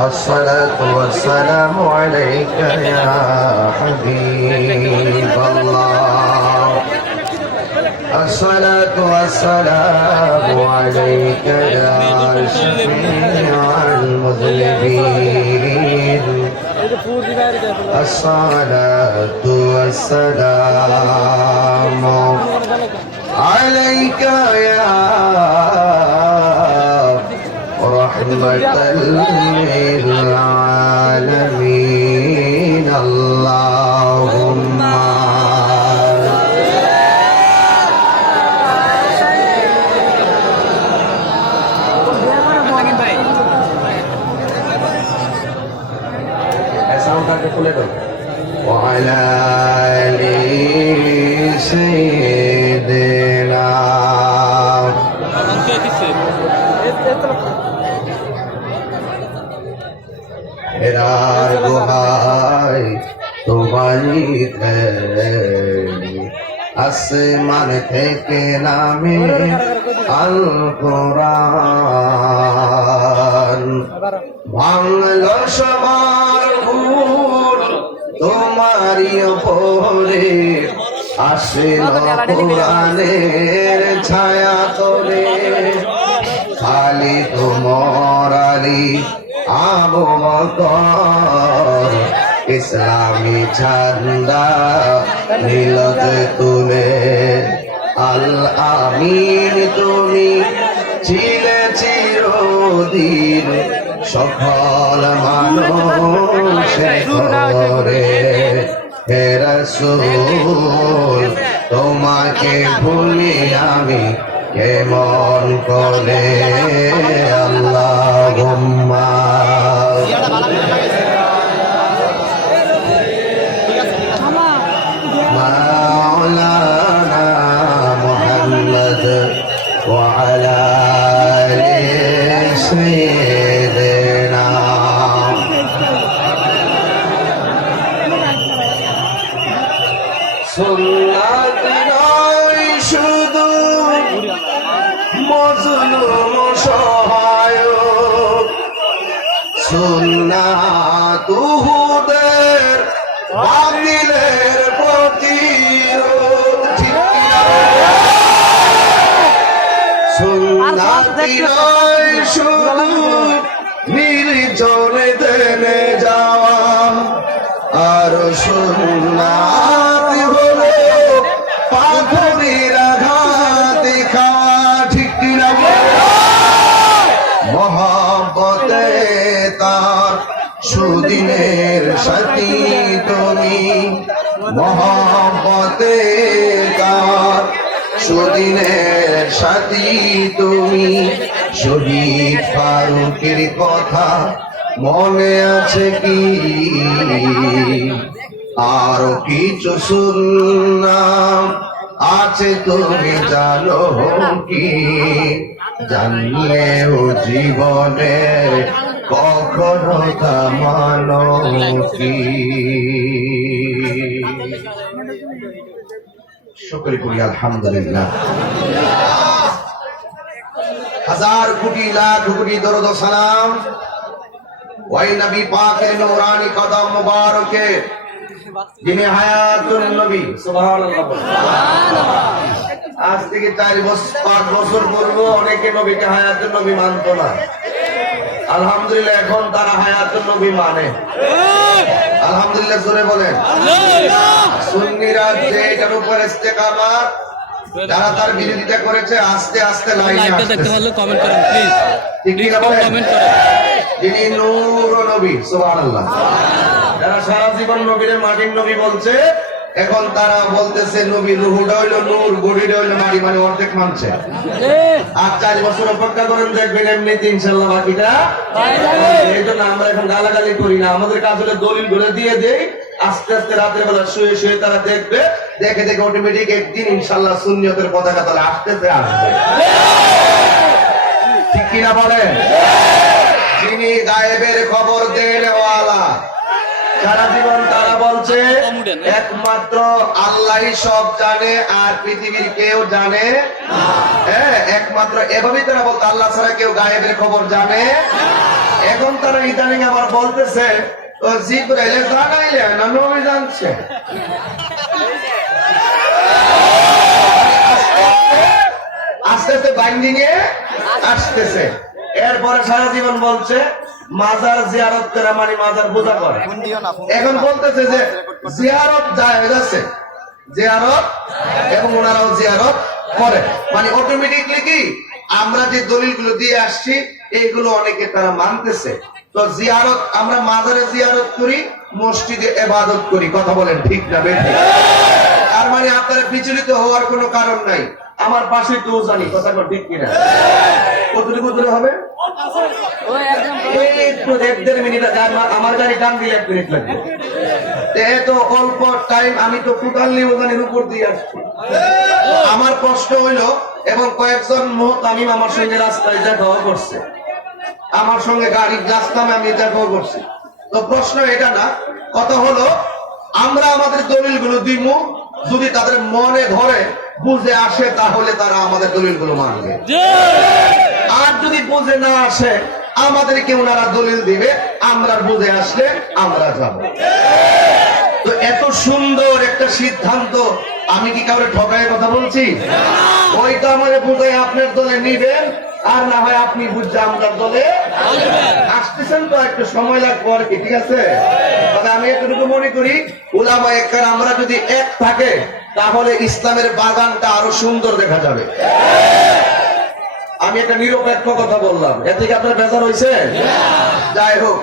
الصلاة والسلام عليك يا حبيب الله الصلاة والسلام عليك يا شفيع المذنبين الصلاة والسلام عليك يا رحمة للعالمين اللهم وعلى آل سيدنا হেরার গুহায় তোমারই আসমান থেকে নামে আল কোরআন বাংল সবার ভুল তোমারই ওপরে আসিল কোরআনের ছায়া তোলে খালি তোমার আলী আবু বকর ইসলামী ঝান্ডা নীলতে তুলে আল আমিন তুমি ছিলে চিরদিন সকল মানুষের ঘরে হে রাসূল তোমাকে ভুলি আমি কেমন করে আল্লাহুম্মা মাওলানা মুহাম্মদ ওয়া আলা আলি সাইয়্যিদিনা সুন্নাত নয় শুধু মজলুম সহায়ক সুন্নাত উহুদের বাতিলের প্রতিরোধ সুন্নাত নয় শুধু নির্জনে দেনে যাওয়া আর সুন্নাত হলো পাথরের আঘাত খাওয়া ঠিক কিনা মহব্বতে তার সুদিনের সাথী তুমি মহব্বতে তার সুদিনের সাথী তুমি শহীদ ফারুকের কথা মনে আছে কি আরো কিছু সুন্নাত আছে তুমি জানো কি জানলেও জীবনে কখনো তা মানো কি শুকর করি আলহামদুলিল্লাহ হাজার কোটি লাখ কোটি দরুদ ও সালাম ওই নবী পাকের নূরানি কদম মুবারকে যিনি হায়াতুন নবী সুবহানাল্লাহ আজ থেকে 5 বছর পূর্ব অনেকে নবীকে হায়াতুন নবী মানত না আলহামদুলিল্লাহ এখন তারা হায়াতুন নবী মানে আলহামদুলিল্লাহ জোরে বলেন সুন্নিরা যে এটার উপর ইস্তেকামাত যারা তার বিরোধিতা করেছে আস্তে আস্তে লাইনে আসতে হলো কমেন্ট করেন প্লিজ ঠিক আছে কমেন্ট করেন যিনি নূর ও নবী সুবহানাল্লাহ যারা সারা জীবন নবীর মাটির নবী বলছে এখন তারা বলতেছে নবী রূহটা হইলো নূর বডিটা হইলো মাটি মানে অর্ধেক মানছে আর 4 বছর অপেক্ষা করেন দেখবেন এমনিতে ইনশাআল্লাহ বাকিটা এই জন্য আমরা এখন গালাগালি করি না আমাদের কাজ হলো দলিল করে দিয়ে দেই আস্তে আস্তে রাতের বেলা শুয়ে শুয়ে তারা দেখবে দেখে দেখে অটোমেটিক একদিন ইনশাআল্লাহ সুন্নিয়তের পতাকা তারা আসতে আসবে ঠিক কিনা বলেন যিনি গায়েবের খবর দেন ওয়ালা সারা জীবন তারা বলছে একমাত্র আল্লাহই সব জানে আর পৃথিবীর কেউ জানে হ্যাঁ একমাত্র এভাবেই তারা বলতো আল্লাহ ছাড়া কেউ গায়েবের খবর জানে এখন তারা ইদানিং আবার বলতেছে ও জিব্রাইল জানাইলে না নবী জানছে। আস্তে আস্তে বাইন্ডিং এ আসতেছে। এরপরে সারা জীবন বলছে মাজার জিয়ারত করা মানে মাজার পূজা করে। এখন বলতেছে যে জিয়ারত জায়েজ আছে, জিয়ারত, এবং ওনারাও জিয়ারত করে, মানে অটোমেটিকলি কি আমরা যে দলিলগুলো দিয়ে আসছি এইগুলো অনেকে তারা মানতেছে। তো জিয়ারত আমরা মাজারে জিয়ারত করি, মসজিদে ইবাদত করি। কথা বলেন ঠিক না বেঠিক? তার মানে আপনারা বিচলিত হওয়ার কোনো কারণ নাই। আমার পাশে তো জানি কথা ঠিক কিনা? কতটুকু দূরে হবে? একটু 1-1.5 মিনিট। আমার গাড়ি টান দিয়ে 1 মিনিট লাগবে। এত অল্প টাইম আমি তো টোটালি ওখানের উপর দিয়ে আসছি। আমার প্রশ্ন হইলো, এবং কয়েকজন মুহতামিম আমার সঙ্গে রাস্তায় দেখাও করছে, আমার সঙ্গে গাড়ির রাস্তায় আমি দেখাও করছি। তো প্রশ্ন এটা না, কথা হলো আমরা আমাদের দলিলগুলো দিব, যদি তাদের মনে ধরে বুঝে আসে তাহলে তারা আমাদের দলিলগুলো মানবে, আর যদি বুঝে না আসে আমাদেরকে ওনারা দলিল দিবে, আমরা বুঝে আসলে আমরা যাব। তো এত সুন্দর একটা সিদ্ধান্ত, আমি কি কাউরে ঠকায় কথা বলছি? ওইটা আমাকে বুঝাই আপনার দলে নিবেন, আর না হয় আপনি বুঝছে আমরা দলে আসতেছেন। তো একটু সময় লাগবে আর কি, ঠিক আছে? তবে আমি এতটুকু মনে করি উলামায়ে কেরাম আমরা যদি এক থাকে তাহলে ইসলামের বাগানটা আরো সুন্দর দেখা যাবে। আমি একটা নিরপেক্ষ কথা বললাম, এ থেকে আপনার বেজার হয়েছে? যাই হোক,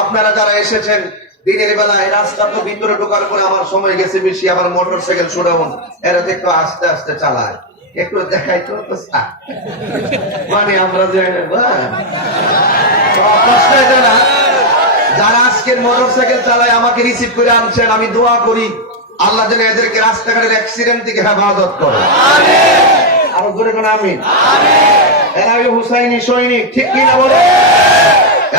আপনারা যারা এসেছেন দিনের বেলায়, রাস্তা তো ভিতরে ঢোকার পরে আমার সময় গেছে বেশি, আমার মোটর সাইকেল শোডাউন, এরা একটু আস্তে আস্তে চালায়, একটু দেখাই তো মানে আমরা যে না, যারা আজকের মোটর সাইকেল চালায় আমাকে রিসিভ করে আনছেন, আমি দোয়া করি আল্লাহ যেন এদেরকে রাস্তাঘাটের অ্যাক্সিডেন্ট থেকে হেফাজত করে। আরো জোরে কোন আমিন। এরা হলো হুসাইনি সৈনিক, ঠিক কিনা বলো?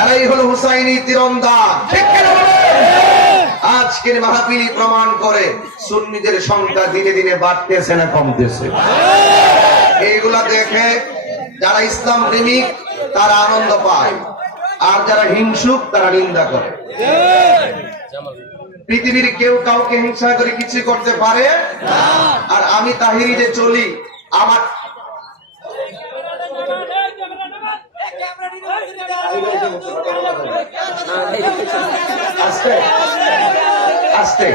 এরাই হলো হুসাইনি তীরন্দাজ, ঠিক কিনা বলো? আজকের মাহফিল প্রমাণ করে সুন্নিদের সংখ্যা দিনে দিনে বাড়তেছে না কমতেছে। এইগুলা দেখে যারা ইসলাম প্রেমিক তারা আনন্দ পায়, আর যারা হিংসুক তারা নিন্দা করে। পৃথিবীর কেউ কাউকে হিংসা করে কিছু করতে পারে না। আর আমি তাহিরি যে চলি, আমার আস্তে আস্তে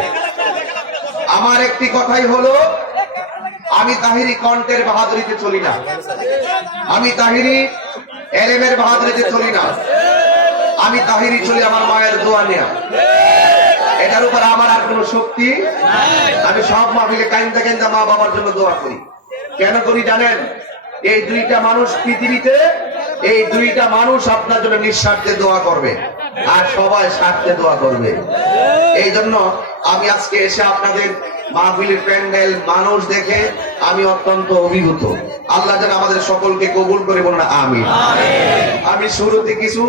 আমার একটি কথাই হলো, আমি তাহিরি কণ্ঠের বাহাদুরিতে চলি না, আমি তাহিরি এলেমের বাহাদুরিতে চলি না, আমি তাহিরি চলি আমার মায়ের দোয়া নিয়ে। এটার উপর আমার আর কোন শক্তি। আমি সব মাহফিলে কাইন্দা কাইন্দা মা বাবার জন্য দোয়া করি। কেন করি জানেন? এই দুইটা মানুষ পৃথিবীতে, এই দুইটা মানুষ আপনার জন্য নিঃস্বার্থে দোয়া করবে, আর সবাই স্বার্থে দোয়া করবে। এই জন্য আমি আজকে এসে আপনাদের মাহফিলের প্যান্ডেল মানুষ দেখে আমি অত্যন্ত অভিভূত। আল্লাহ যেন আমাদের সকলকে কবুল করে, বলুন আমিন। আমি শুরুতে কিছু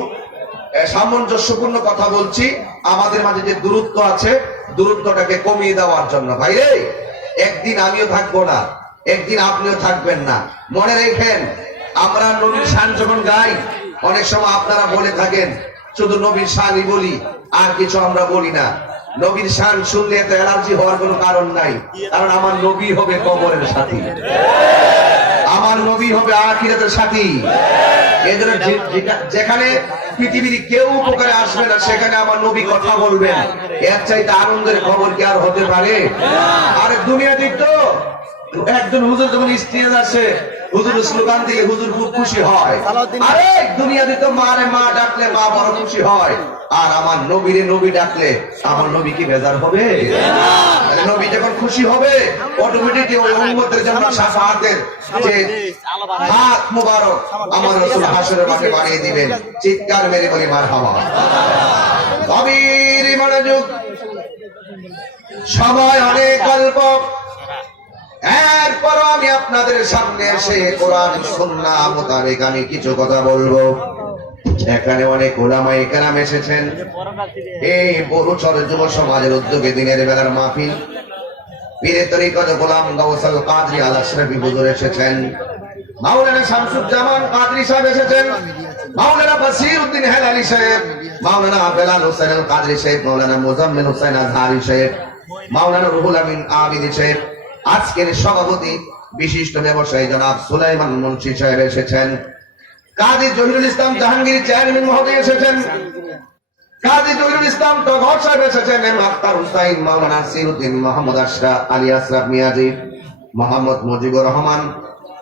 সামঞ্জস্যপূর্ণ কথা বলছি, আমাদের মাঝে যে দূরত্ব আছে দূরত্বটাকে কমিয়ে দেওয়ার জন্য। ভাই রে, একদিন আমিও থাকবো না, একদিন আপনিও থাকবেন না। মনে রেখেন, আমরা নবীর শান যখন গাই, অনেক সময় আপনারা বলে থাকেন শুধু নবীর শানই বলি, আর কিছু আমরা বলি না। নবীর শান শুনলে এত অ্যালার্জি হওয়ার কোনো কারণ নাই, কারণ আমার নবী হবে কবরের সাথী, আমার নবী হবে আখিরাতের সাথী। এজন্য যেখানে পৃথিবীর কেউ উপকারে আসবে না সেখানে আমার নবী কথা বলবেন, এর চাইতে আনন্দের খবর কি আর হতে পারে? আরে দুনিয়া দেখতো একজন হুজুর যখন স্টেজ আসে, হুজুর স্লোগান দিলে হুজুর খুব খুশি হয়। আরে দুনিয়া দিত মারে মা ডাকলে মা বড় খুশি হয়, আর আমার নবীরে নবী ডাকলে আমার নবী কি বেজার হবে? নবী যখন খুশি হবে অটোমেটিকলি ওই উম্মতের জন্য শাফাআতের যে হাত মুবারক আমার রাসূল হাসরের মাঠে বানিয়ে দিবেন। চিৎকার মেরে বলি মারহাবা। গভীর মনোযোগ, সময় অনেক অল্প, এরপরও আমি আপনাদের সামনে এসে কোরআন সুন্নাহ মোতাবেক আমি কিছু কথা বলবো। এখানে অনেক উলামায়ে কেরাম এসেছেন, এই বড়ুচর যুব সমাজের উদ্যোগে দিনের বেলার মাহফিল। পীরে তরিকত গোলাম গাউসুল কাদরি আল আশরাফি হুজুর এসেছেন, মাওলানা শামসুজ্জামান কাদরী সাহেব এসেছেন, মাওলানা বসিরউদ্দিন হেলালি সাহেব, মাওলানা বেলাল হোসেন আল কাদরী সাহেব, মাওলানা মুজাম্মিল হোসেন আজহারি সাহেব, মাওলানা রুহুল আমিন আবিদি সাহেব, আজকের সভাপতি বিশিষ্ট ব্যবসায়ী জনাব সুলাইমান মুন্সি সাহেব এসেছেন, কাজী জহিরুল ইসলাম জাহাঙ্গীর চেয়ারম্যান মহোদয় এসেছেন, কাজী জহিরুল ইসলাম টগর সাহেব এসেছেন, আখতার হুসাইন, মাওলানা সিরুদ্দিন, মোহাম্মদ আশরাফ আলী, আশরাফ মিয়াজি, মোহাম্মদ মুজিবুর রহমান,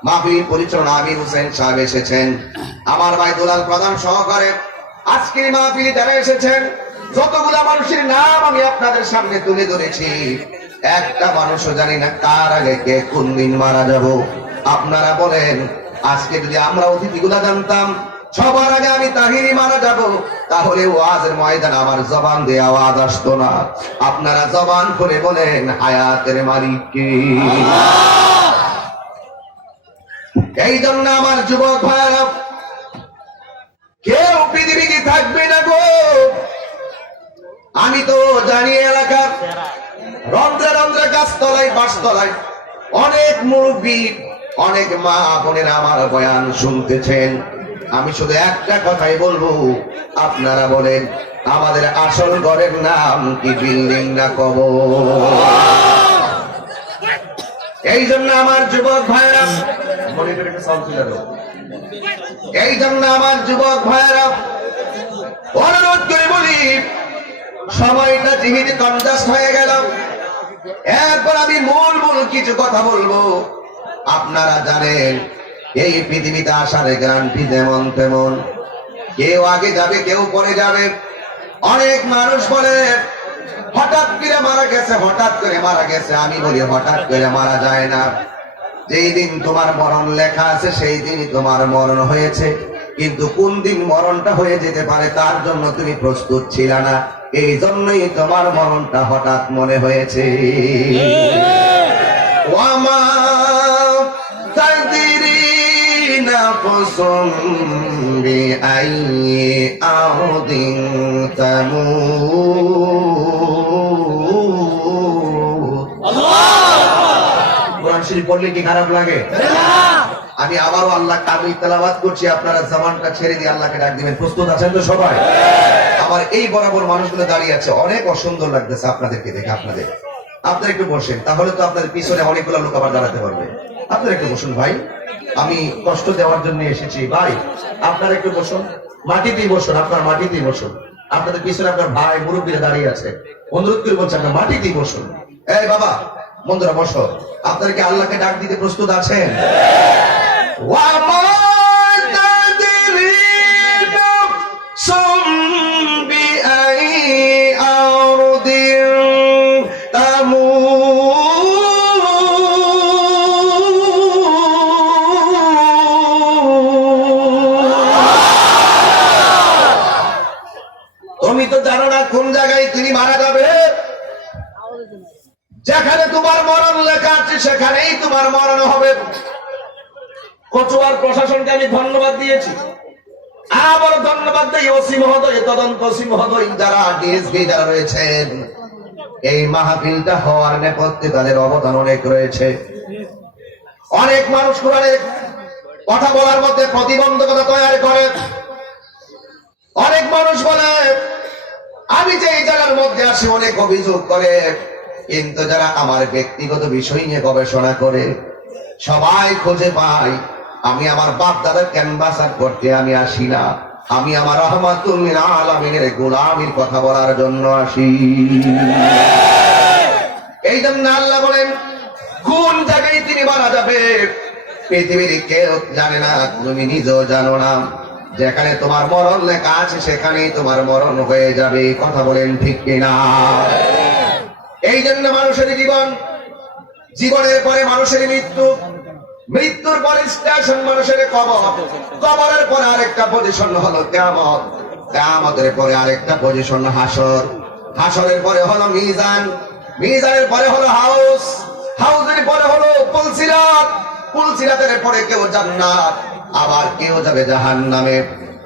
মাহফিল পরিচালনা আমির হোসেন সাহেব এসেছেন, আমার ভাই দুলাল প্রধান সহকারে আজকের মাহফিলে যারা এসেছেন, যতগুলা মানুষের নাম আমি আপনাদের সামনে তুলে ধরেছি, একটা মানুষও জানি না কার আগে কে কোন দিন মারা যাব। আপনারা বলেন, আজকে যদি আমরা অতিথিগুলা জানতাম সবার আগে আমি তাহিরি মারা যাব, তাহলে ওয়াজের ময়দান আমার জবান দিয়ে আওয়াজ আসতো না। আপনারা জবান করে বলেন হায়াতের মালিক কে? এই জন্য আমার যুবক ভাইরা, কেউ পৃথিবীতে থাকবে না গো। আমি তো জানি এলাকার রন্ধ্রে রন্ধ্রে গাছতলায় বাসতলায় অনেক মুরব্বী, অনেক মা বোনেরা আমার বয়ান শুনতেছেন। আমি শুধু একটা কথাই বলবো, আপনারা বলেন আমাদের আসল ঘরের নাম কি বিল্ডিং না কবর? এই জন্য আমার যুবক ভাইরা, এই জন্য আমার যুবক ভাইরা অনুরোধ করে বলি, সময়টা যেহেতু কনজাস্ট হয়ে গেল, এরপর আমি মূল কিছু কথা বলবো। আপনারা জানেন এই পৃথিবীতে আসার গ্যারান্টি যেমন তেমন, কেউ আগে যাবে কেউ পরে যাবে। অনেক মানুষ বলে হঠাৎ করে মারা গেছে, হঠাৎ করে মারা গেছে। আমি বলি হঠাৎ করে মারা যায় না। যেই দিন তোমার মরণ লেখা আছে সেই দিনই তোমার মরণ হয়েছে, কিন্তু কোন দিন মরণটা হয়ে যেতে পারে তার জন্য তুমি প্রস্তুত ছিল না, এই জন্যই তোমার মরণটা হঠাৎ মনে হয়েছে। ওয়ামা তাদরি নাফসুম বিআইয়ি আরদিন তামুত। কোরআন শরীফ পড়লে কি খারাপ লাগে? আমি আবারও আল্লাহ কামিল তেলাওয়াত করছি, আপনারা জবানটা ছেড়ে দিয়ে আল্লাহকে ডাক দিবেন। প্রস্তুত আছেন তো সবাই? আমার এই বরাবর মানুষগুলো দাঁড়িয়ে আছে, অনেক অসুন্দর লাগতেছে আপনাদেরকে দেখে। আপনারা একটু বসেন, তাহলে তো আপনাদের পিছনে অনেকগুলো লোক আবার দাঁড়াতে পারবে। আপনারা একটু বসুন ভাই, আমি কষ্ট দেওয়ার জন্য এসেছি ভাই। আপনারা একটু বসুন, মাটিতেই বসুন, আপনার মাটিতেই বসুন। আপনাদের পিছনে আপনার ভাই মুরব্বীরা দাঁড়িয়ে আছে, অনুরোধ করে বলছেন আপনার মাটিতেই বসুন। এই বাবা বন্ধুরা বসো। আপনারা কি আল্লাহকে ডাক দিতে প্রস্তুত আছেন? তুমি তো জানো না কোন জায়গায় তুমি মারা যাবে। যেখানে তোমার মরণ লেখা আছে সেখানেই তোমার মরণ হবে। কচুয়ার প্রশাসনকে আমি ধন্যবাদ দিয়েছি, আবার ধন্যবাদ দিই ওসি মহোদয়, তদন্ত ওসি মহোদয়, যারা ডিএসপি যারা রয়েছেন। এই মাহফিলটা হওয়ার নেপথ্যে তাদের অবদান অনেক রয়েছে। অনেক মানুষ কোরআনের কথা বলার মধ্যে প্রতিবন্ধকতা তৈরি করে। অনেক মানুষ বলে আমি যে এই জায়গার মধ্যে আসি, অনেক অভিযোগ করে, কিন্তু যারা আমার ব্যক্তিগত বিষয় নিয়ে গবেষণা করে সবাই খুঁজে পায় আমি আমার বাপ দাদার ক্যানভাসার করতে আমি আসি না, আমি আমার রহমাতুল লিল আলামিনের গোলামীর কথা বলার জন্য আসি। এই জন্য আল্লাহ বলেন কোন জায়গায় তিনি মারা যাবে পৃথিবীর কেউ জানে না, তুমি নিজেও জানো না। যেখানে তোমার মরণ লেখা আছে সেখানেই তোমার মরণ হয়ে যাবে। কথা বলেন ঠিক কিনা? এই জন্য মানুষের জীবন, জীবনের পরে মানুষের মৃত্যু, মৃত্যুর পরে স্টেশন মানুষের কবর, কবরের পরে আরেকটা পজিশন হলো কিয়ামত, কিয়ামতের পরে আরেকটা পজিশন হাসর, হাসরের পরে হলো মিজান, মিজানের পরে হলো হাউস, হাউসের পরে হলো পুলসিরাত, পুলসিরাতের পরে কেউ জান্নাত, আবার কেউ যাবে জাহান্নামে।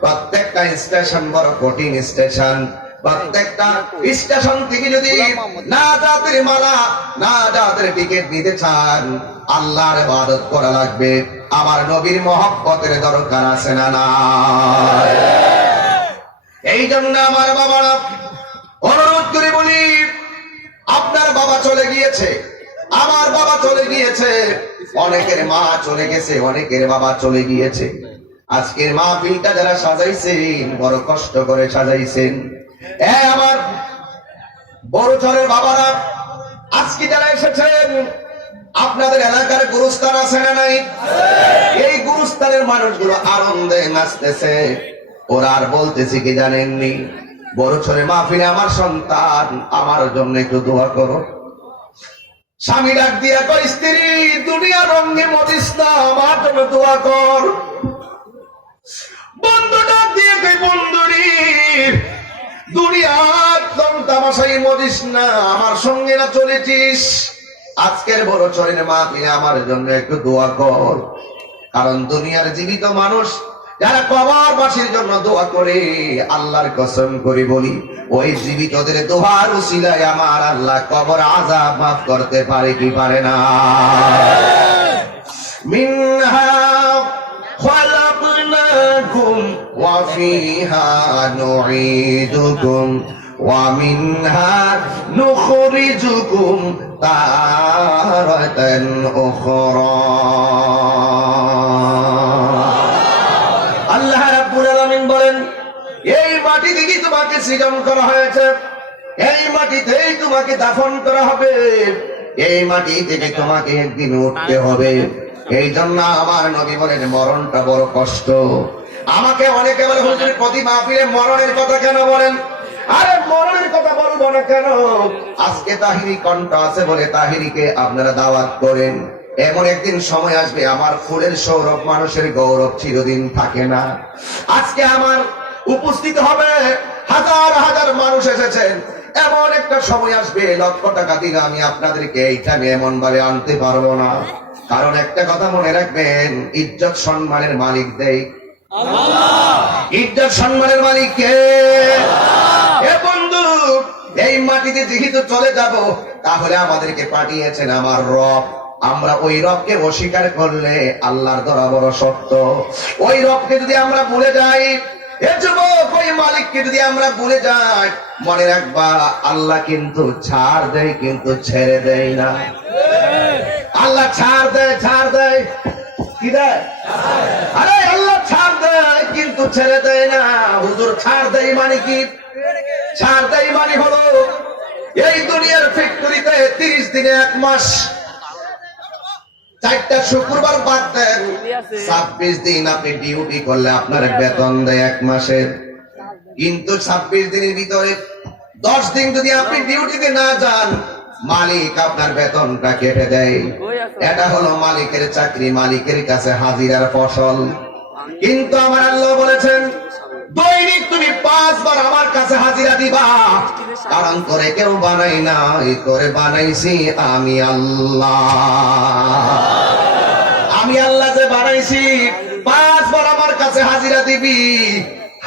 প্রত্যেকটা স্টেশন বড় কঠিন স্টেশন। প্রত্যেকটা স্টেশন থেকে যদি নাজাতের মালা, নাজাতের টিকিট নিতে চান, আল্লাহর ইবাদত করা লাগবে। আমার নবীর মহব্বতের দরকার আছে না না? এই জন্য আমার বাবারা অনুরোধ করে বলি, আপনার বাবা চলে গিয়েছে, আমার বাবা চলে গিয়েছে, অনেকের মা চলে গেছে, অনেকের বাবা চলে গিয়েছে। আজকের মাহফিলটা যারা সাজাইছেন বড় কষ্ট করে সাজাইছেন। আমার বড় চরের বাবারা আজকে যারা এসেছেন, আপনাদের এলাকার গুরুস্থান আছে না নাই? এই গুরুস্থানের মানুষগুলো আনন্দে নাচতেছে। ওরা আর বলতেছে কি জানেননি, বড় ছোরে মাহফিলে আমার সন্তান, আমার জন্য একটু দোয়া করো। স্বামী ডাক দিয়া কয়, স্ত্রী দুনিয়া রঙে মরিস না, আমার জন্য দোয়া কর। বন্ধু ডাক দিয়ে কয়, বন্ধুরি দুনিয়ার দম তামাশাই মরিস না, আমার সঙ্গে না চলেছিস। আজকের বড় চরের মাহফিলে আমার জন্য একটু দোয়া কর। কারণ দুনিয়ার জীবিত মানুষ যারা কবরবাসীর জন্য দোয়া করে, আল্লাহর কসম করে বলি, ওই জীবিতদের দোয়ার উসিলায় আমার আল্লাহ কবর আযাব মাফ করতে পারে কি পারে না? মিনহা খালাকনাকুম ওয়া ফিহা নুঈদুকুম ওয়া মিনহা নুখরিজুকুম তারাতান উখরা। আল্লাহ রাব্বুল আলামিন বলেন, এই মাটি থেকে তোমাকে সৃজন করা হয়েছে, এই মাটিতেই তোমাকে দাফন করা হবে, এই মাটি থেকে তোমাকে একদিন উঠতে হবে। এই জন্য আমার নবী বলেন, মরণটা বড় কষ্ট। আমাকে অনেকে বলে, হুজুর প্রতি মাহফিলে মরণের কথা কেন বলেন? আরে মরণের কথা বলবো না কেন? আজকে তাহিরি কণ্ঠ আছে বলে তাহিরিকে আপনারা দাওয়াত করেন। এমন একদিন সময় আসবে, আমার ফুলের সৌরভ মানুষের গৌরব চিরদিন থাকে না। আজকে আমার উপস্থিত হবে, হাজার হাজার মানুষ এসেছেন, এমন একটা সময় আসবে লক্ষ টাকা দিলে আমি আপনাদেরকে এইখানে এমন ভাবে আনতে পারবো না। কারণ একটা কথা মনে রাখবেন, ইজ্জত সম্মানের মালিক দেয় আল্লাহ। ইজ্জত সম্মানের মালিক কে? এ বন্ধু, এই মাটিতে যেহেতু চলে যাব, তাহলে আমাদেরকে পাঠিয়েছেন আমার রব। আমরা ওই রবকে অস্বীকার করলে আল্লাহর ধরা বড় শক্ত। ওই রবকে যদি আমরা ভুলে যাই, এ যুবক, ওই মালিককে যদি আমরা ভুলে যাই, মনে রাখবা আল্লাহ কিন্তু ছাড় দেয়, কিন্তু ছেড়ে দেয় না। আল্লাহ ছাড় দেয়, ছাড় দেয়, কি দেয়? আরে আল্লাহ ছাড় দেয় কিন্তু ছেড়ে দেয় না। হুজুর ছাড় দেয় মানে কি? ছাড় দেয় মানে হলো, এই দুনিয়ার ফ্যাক্টরিতে 30 দিনে 1 মাস, 4টা শুক্রবার বাদ দেন, 26 দিন আপনি ডিউটি করলে আপনার বেতন দেয় 1 মাসের। কিন্তু 26 দিনের ভিতরে 10 দিন যদি আপনি ডিউটিতে না যান, মালিক আপনার বেতনটা কেটে দেয়। এটা হলো মালিকের চাকরি, মালিকের কাছে হাজিরার ফসল। কিন্তু আমার আল্লাহ বলেছেন, দৈনিক তুমি 5 বার আমার কাছে হাজিরা দিবা। কারণ করে কেউ বানাই নাই, করে বানাইছি আমি আল্লাহ। আমি আল্লাহ যে বানাইছি, 5 বার আমার কাছে হাজিরা দিবি।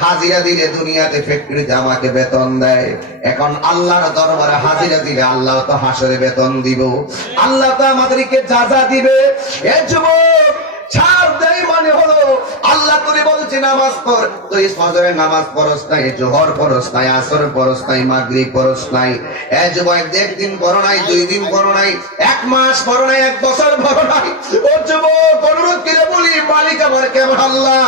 হাজিরা দিলে দুনিয়াতে ফ্যাক্টরিতে আমাকে বেতন দেয়। এখন আল্লাহর দরবারে হাজিরা দিলে আল্লাহ তো হাসরে বেতন দিব, আল্লাহ তো আমাদেরকে যাজা দিবে। এ যুবক, ছাড় দেয় মানে হলো, আল্লাহ তোরে বলছে নামাজ পড়, তুই ফজরের নামাজ পড়স নাই, জোহর পড়স নাই, আসর পড়স নাই, মাগরিব পড়স নাই। এ যুবক, 1 দিন পড়ো নাই, 2 দিন পড়ো নাই, 1 মাস পড়ো নাই, 1 বছর পড়ো নাই। ও যুবক, অনুরোধ করে বলি, মালিক আমার কেমন আল্লাহ?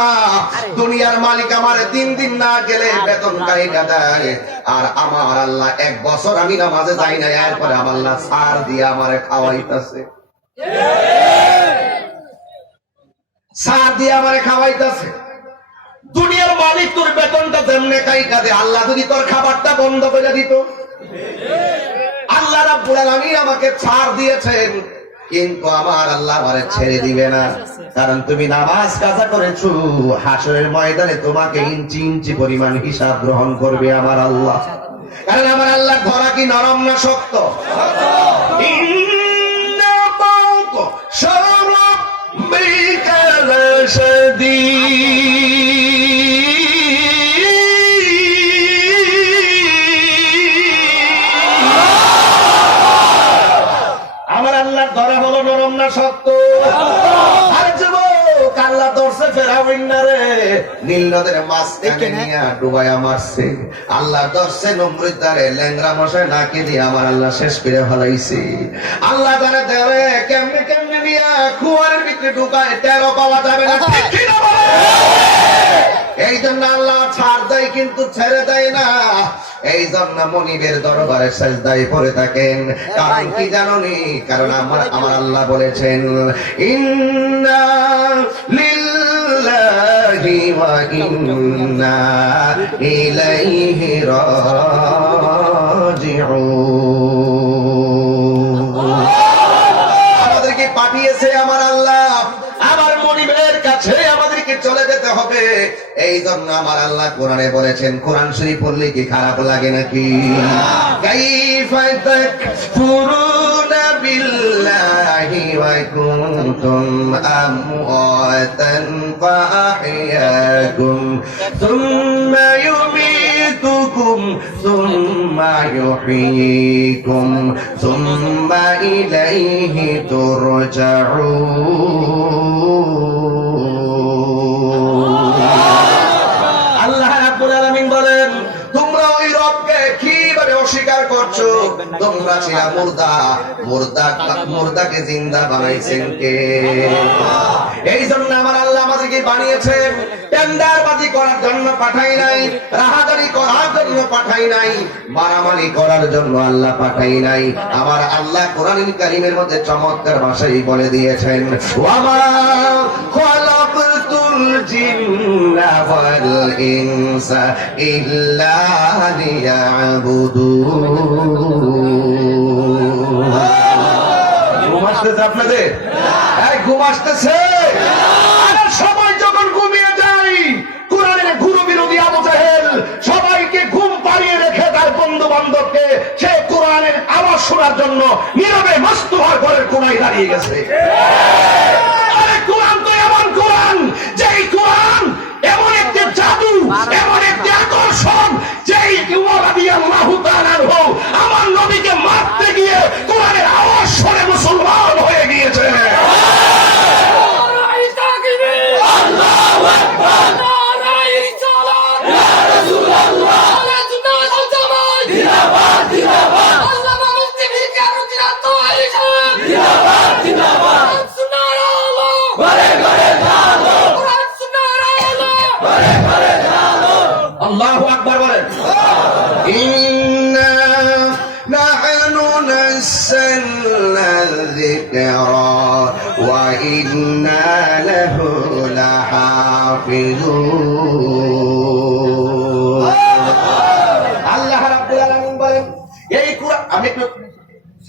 দুনিয়ার মালিক আমার 3 দিন না গেলে বেতন কাইটা দেয়, আর আমার আল্লাহ 1 বছর আমি নামাজে যাই না, এরপরে আমার আল্লাহ ছাড় দিয়ে আমারে খাওয়াইতেছে, ছাড় দিয়ে আমারে খাওয়াইতেছে। দুনিয়ার মালিক তোর বেতনটা যেমনে কাইটা দে, আল্লাহ যদি তোর খাবারটা বন্ধ করে দিত। আল্লাহ রাব্বুল আলামিন আমাকে ছাড় দিয়েছেন, কিন্তু আমার আল্লাহ আমারে ছেড়ে দিবে না। কারণ তুমি নামাজ কাজা করেছো, হাসরের ময়দানে তোমাকে ইঞ্চি ইঞ্চি পরিমাণ হিসাব গ্রহণ করবে আমার আল্লাহ। কারণ আমার আল্লাহ ধরা কি নরম না শক্ত? আমার আল্লাহর ধরা হলো নরম না শক্ত? আর যুবক, ফেরাউন্নারে নীল নদের মাঝখানে নিয়ে ডুবাইয়া মারছে। আল্লাহ ধরছে নমরুদারে ল্যাংরা মশায় নাকি দিয়ে আমার আল্লাহ শেষ করে ফেলাইছে। আল্লাহ জানে দেরে কেমনে কেমনে নিয়ে কুয়ারের ভিতরে ঢুকায় টেরো পাওয়া যাবে না। এই জন্য আল্লাহ ছাড় দেয় কিন্তু ছেড়ে দেয় না। এই জন্য মনিবের দরবারে সাজদায় পড়ে থাকেন। কারণ কি জানোনি? কারণ আমার আল্লাহ বলেছেন ইন্না লিল্লাহি ওয়া ইন্না ইলাইহি রাজিউন। আমাদেরকে পাঠিয়েছে আমার আল্লাহ, আমার মনিবের কাছে আমাদেরকে চলে যেতে হবে। এই জন্য আমার আল্লাহ কোরআনে বলেছেন, কোরআন শরীফ পড়লে কি খারাপ লাগে নাকি? কাইফা তাকফুরুনা বিল্লাহি ওয়া কুনতুম আমওয়াতান ফাআহইয়াকুম সুম্মা يميتكم ثم يحييكم ثم إليه ترجعون। আল্লাহ রাব্বুল আলামিন বলেন, তোমরা ওই রবকে কিভাবে অস্বীকার করছো? তোমরা ছিলা মুর্দাকে জিন্দা বানাইছেন কে? এই জন্য আমার আল্লাহ আমাদেরকে বানিয়েছেন, টেন্ডারবাজি করার জন্য পাঠাই নাই, রাহাজানি করার জন্য পাঠাই নাই, মারামারি করার জন্য আল্লাহ পাঠাই নাই। আমার আল্লাহ কোরআনুল কারীমের মধ্যে চমৎকার ভাষায় বলে দিয়েছেন, ওয়ামা খালাকতুল জিন্না ওয়াল ইনসা ইল্লা লিয়াবুদুন। ঘুম আসতেছে আপনাদের? ঘুম আসতেছে? সবাই যখন ঘুমিয়ে যায়, কোরআনের গুরু বিরোধী আবু জাহেল সবাইকে ঘুম পাড়িয়ে রেখে তার বন্ধু বান্ধবকে সে কোরআনের আওয়াজ শোনার জন্য নীরবে মস্তফার ঘরের কোনায় দাঁড়িয়ে গেছে। আরে কোরআন তো এমন কোরআন, যেই কোরআন এমন একটি জাদু, এমন একটি আকর্ষণ, যেই রাদিয়াল্লাহু তাআলা আমার নবীকে মারতে গিয়ে কোরআনের আওয়াজ শুনে মুসলমান হয়ে গিয়েছে। আল্লাহু আকবার বলেন। ইন্না নাহনু নাযালনা যিকরা ওয়া ইন্না লাহু লাহাফিজুন। আল্লাহ রাব্বুল আলামিন বলেন, এই কোরআন, আমি একটু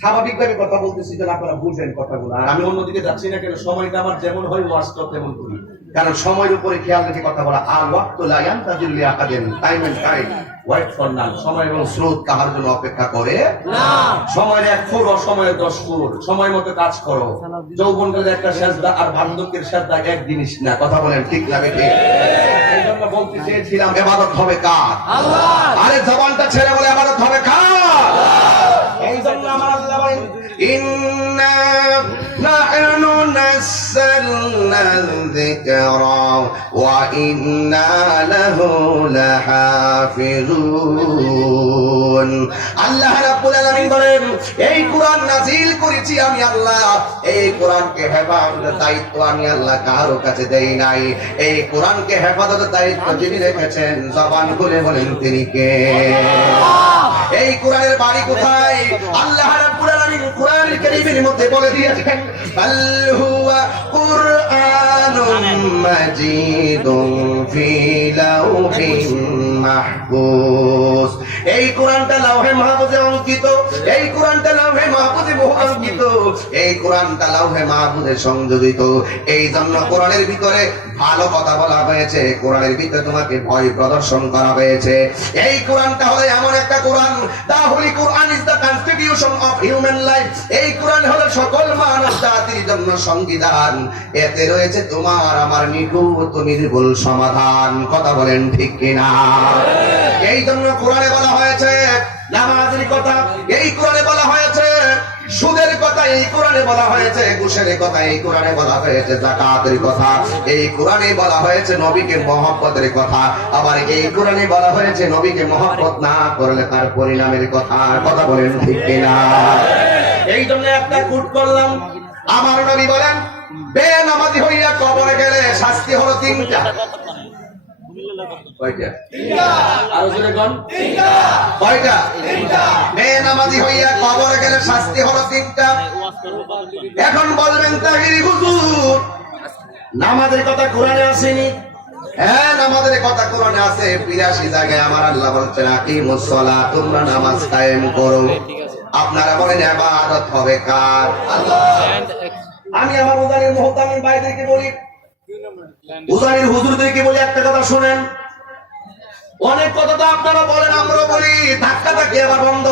স্বাভাবিকভাবে কথা বলতেছি যেন আপনারা বুঝেন কথাগুলো, আর আমি অন্যদিকে যাচ্ছি না কেন, সময়টা আমার যেমন হয় ওয়াজটা তেমন করি, কারণ সময়ের উপরে খেয়াল রেখে কথা বলা। আর ওয়াক্তু লা ইয়ানতাজিল লিআহাদিন, time and time wait for none. সময় এবং স্রোত কাহার জন্য অপেক্ষা করে না। সময়ের 1 ফুট, অসময়ের 10 ফুট। সময় মতো কাজ করো। যৌবনকালের একটা সেজদা আর বার্ধক্যের সেজদা এক জিনিস না। কথা বলেন ঠিক না বেঠিক? এই জন্য বলতে চেয়েছিলাম, ইবাদত হবে কার? আল্লাহ। আরে জবানটা ছেড়ে বলে ইবাদত হবে কার? এই জন্য আমার আল্লাহ বলেন, ইন্না নাহনু নাযালনা যিকরা ওয়া ইন্না লাহু লাহাফিজুন। আল্লাহ রাব্বুল আলামিন বলেন, এই কোরআন নাযিল করেছি আমি আল্লাহ। এই কোরআনকে হেফাজতের দায়িত্ব আমি আল্লাহ কারো কাছে দেই নাই। এই কোরআনকে হেফাজতের দায়িত্ব যিনি রেখেছেন, জবান খুলে বলেন তিনি কে? এই কোরআনের বাড়ি কোথায়? আল্লাহ রাব্বুল আলামিন কোরআনুল কারীমের মধ্যে বলে দিয়েছেন, বাল হুয়া কুরআনুম মাজিদুন ফি লাউহিন মাহফুজ। এই কোরআনটা লাউহে মাহফুজে অঙ্কিত। এই কোরআনটা লাউহে মাহফুজে অঙ্কিত। এই কোরআনটা লাউহে মাহফুজে সংযোজিত। এই জন্য কোরআনের ভিতরে ভালো কথা বলা হয়েছে, কোরআনের ভিতরে তোমাকে ভয় প্রদর্শন করা হয়েছে। এই কোরআনটা হলো এমন একটা কোরআন, the holy Quran is the constitution of human life. এই কোরআন হলো সকল মানব জাতির জন্য সংবিধান। এতে রয়েছে তোমার আমার নিখুঁত নির্ভুল সমাধান। কথা বলেন ঠিক কিনা? এই জন্য কোরআনে বলা হয়েছে নামাজের কথা। এই কোরআনে বলা হয়েছে সুদের কথা এই কোরআনে বলা হয়েছে, ঘুষের কথা এই কোরআনে বলা হয়েছে, যাকাতের কথা এই কোরআনে বলা হয়েছে, নবীকে মহব্বতের কথা আবার এই কোরআনে বলা হয়েছে, নবীকে মহব্বত না করলে তার পরিণামের কথা। কথা বলেন ঠিক কিনা? এই জন্য একটা কুট করলাম। আমার নবী বলেন, বেনামাজি হইয়া কবরে গেলে শাস্তি হলো তিনটা। কয়টা? আরো জোরে কোন? কয়টা? বেনামাজি হইয়া কবরে গেলে শাস্তি হলো তিনটা। এখন বলবেন তাহিরি হুজুর, নামাজের কথা কোরআনে আসেনি? হ্যাঁ, নামাজের কথা কোরআনে আছে ৮২ জায়গায়। আমার আল্লাহ বলছেন, আকিমুস সালাত, তোমরা নামাজ কায়েম করো। আপনারা বলেন ইবাদত হবে কার? আল্লাহ। আমি আমার উজানির মুহতামিম ভাইদেরকে বলি, উজানির হুজুরদেরকে বলি, একটা কথা শুনেন। অনেক কথা তো আপনারা বলেন, আমরাও বলি, ধাক্কা ধাক্কি আবার বন্ধ।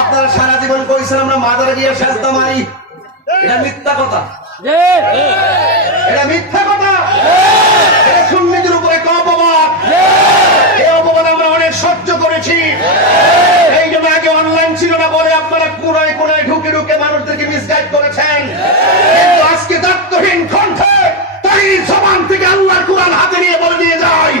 আপনারা সারা জীবন কইছেন আমরা মাজারে গিয়ে সেজদা মারি, এটা মিথ্যা কথা। এটা মিথ্যা কথা। এটা সুন্নিদের উপরে একটা অপবাদ। এই অপবাদ আমরা অনেক সহ্য করেছি। এই জন্য আগে অনলাইন ছিল না বলে আপনারা কোনায় কোনায় ঢুকে ঢুকে মানুষদেরকে মিসগাইড করেছেন। কিন্তু আজকে দায়িত্বহীন কণ্ঠে তাই জবান থেকে আল্লাহর কোরআন হাতে নিয়ে বলে দিয়ে যায়,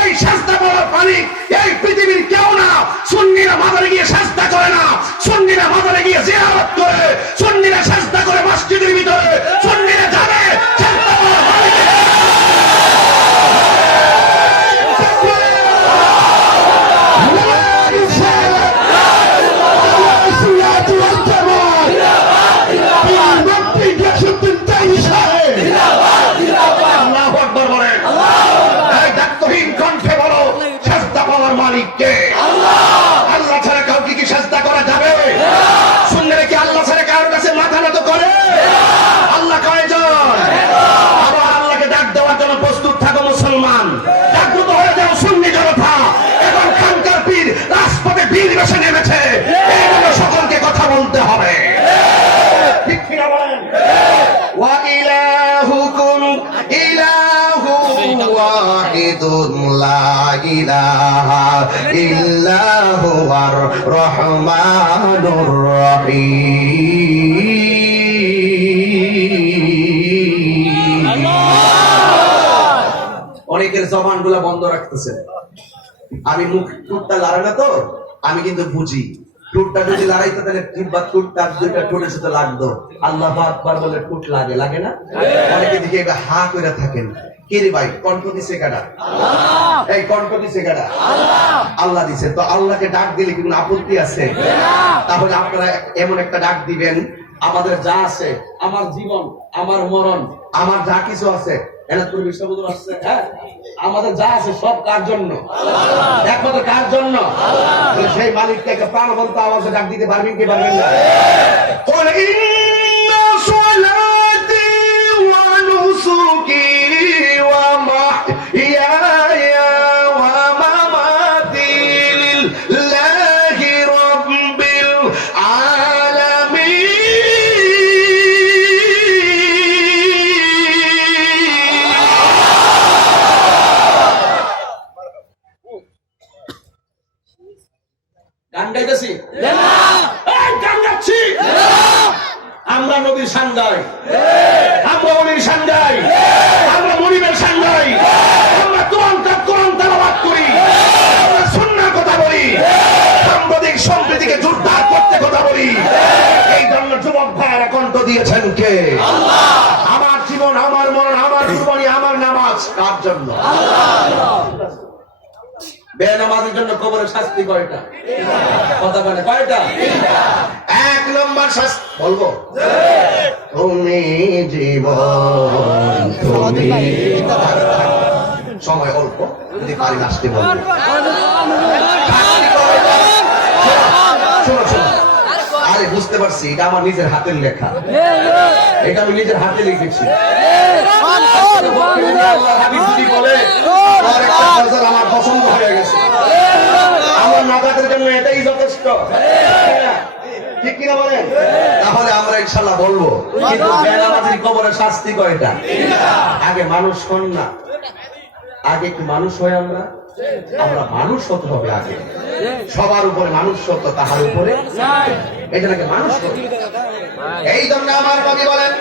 এই সেজদা করার মালিক এই পৃথিবীর কেউ না। সুন্নিরা মাজারে গিয়ে সেজদা করে না, সুন্নিরা মাজারে গিয়ে জিয়ারত করে, সুন্নিরা সেজদা করে মসজিদের ভিতরে, সুন্নিরা জানে সেজদা করার মালিক মালিককে। আল্লাহ ছাড়া কাউকে কি সেজদা করা যাবে? সুন্নিরা কি আল্লাহ ছাড়া কারোর কাছে মাথা নত করে? আল্লাহ কয়জন? আবার আল্লাহকে ডাক দেওয়ার জন্য প্রস্তুত থাকো মুসলমান। জাগ্রত হয়ে যাও সুন্নি জনতা। এখন খানকার পীর রাজপথে বীর বেশে নেমেছে, এই জন্য সকলকে কথা বলতে হবে। ঠিক কিনা বলেন? ওয়া ইলাহুকুম ইলাহু ওয়াহিদুন লা ইলাহা ইল্লা হুয়ার রহমানুর রহিম। অনেকের জবানগুলা বন্ধ রাখতেছে। আমি মুখ টুটটা লড়াই না তো, আমি কিন্তু বুঝি টুটটা যদি লড়াইতে তাহলে জিহ্বা টুটটা দুইটা টুটের সাথে লাগতো। আল্লাহু আকবার বলে টুট লাগে, লাগে না? অনেকে দিকে এবার হা করে থাকেন। কে রে ভাই, কণ্ঠ দিছে কারা? এই কণ্ঠ দিছে কারা? আল্লাহ দিছে। তো আল্লাহকে ডাক দিলে কি কোনো আপত্তি আছে? তাহলে আপনারা এমন একটা ডাক দিবেন, আমাদের যা আছে, আমার জীবন, আমার মরণ, আমার যা কিছু আছে, এনাদপুর বিশ্ববিদ্যালয় আসছে, হ্যাঁ, আমাদের যা আছে সব কার জন্য? একমাত্র কার জন্য? সেই মালিককে একটা প্রাণবন্ত আওয়াজে ডাক দিতে পারবেন কি পারবেন না? ইন্না সালাতি ওয়া নুসুকি ওয়া মাহইয়ায়া ওয়া মামাতি লিল্লাহি রাব্বিল আলামিন। গান গাইতেছি? গান গাচ্ছি। আমরা নবীর শান গাই, আমরা অলির শান গাই, আমরা মনিবের শান গাই, আমরা কোরআন তেলাওয়াত করি, আমরা সুন্নাহর কথা বলি, সাম্প্রদায়িক সম্প্রীতিকে জোরদার করতে কথা বলি। এই জন্য যুবক ভাইয়েরা কণ্ঠ দিয়েছেন কে? আল্লাহ। আমার জীবন, আমার মরণ, আমার জীবনী, আমার নামাজ কার জন্য? আল্লাহ। বেনামাজের জন্য কবরের শাস্তি কয়টা? কথা বলে কয়টা? এক নম্বর শাস্তি বলবো, তুমি জীবন, তুমি সময় অল্প, যদি পারি আসতে বলবো। শোনো শোনো, আরে বুঝতে পারছি, এটা আমার নিজের হাতের লেখা, এটা আমি নিজের হাতে লিখেছি। আমার পছন্দ হয়ে গেছে, আমার নাজাতের জন্য এটাই যথেষ্ট। ঠিক কিনা বলেন? তাহলে আমরা ইনশাল্লাহ বলবো। কিন্তু বেনামাজির কবরের শাস্তি কয়টা? আগে মানুষ কোন না, আগে কি মানুষ হয় আমরা? আমরা মানুষ হতে হবে আগে। সবার উপরে মানুষ সত্য, তাহার উপরে এটা নাকি মানুষ হতে। এই জন্য আমার নবী বলেন,